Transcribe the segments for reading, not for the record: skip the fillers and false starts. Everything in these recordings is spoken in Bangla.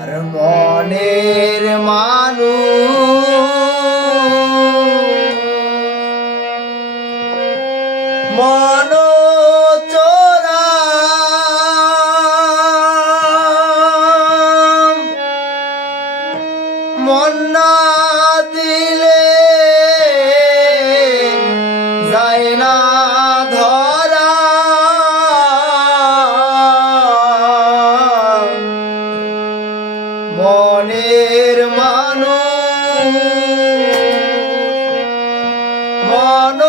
আর মনের মানুষ মন চোরা মন না দিলে যায় না ধরা মনের মানুষ মন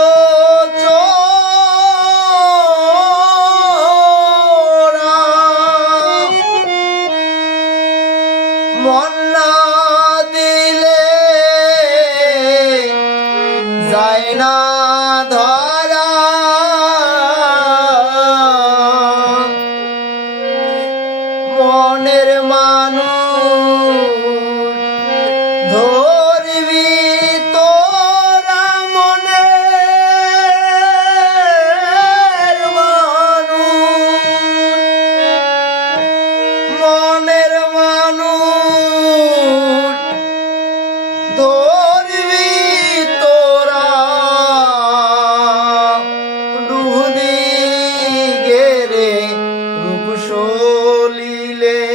চোরা মন না দিলে যায় না ধরা মনের মানুষ ধরবি তোরা মনের মানুষ মনের মানুষ ধরবি তোরা ডুবি গেরে রূপ সলিলে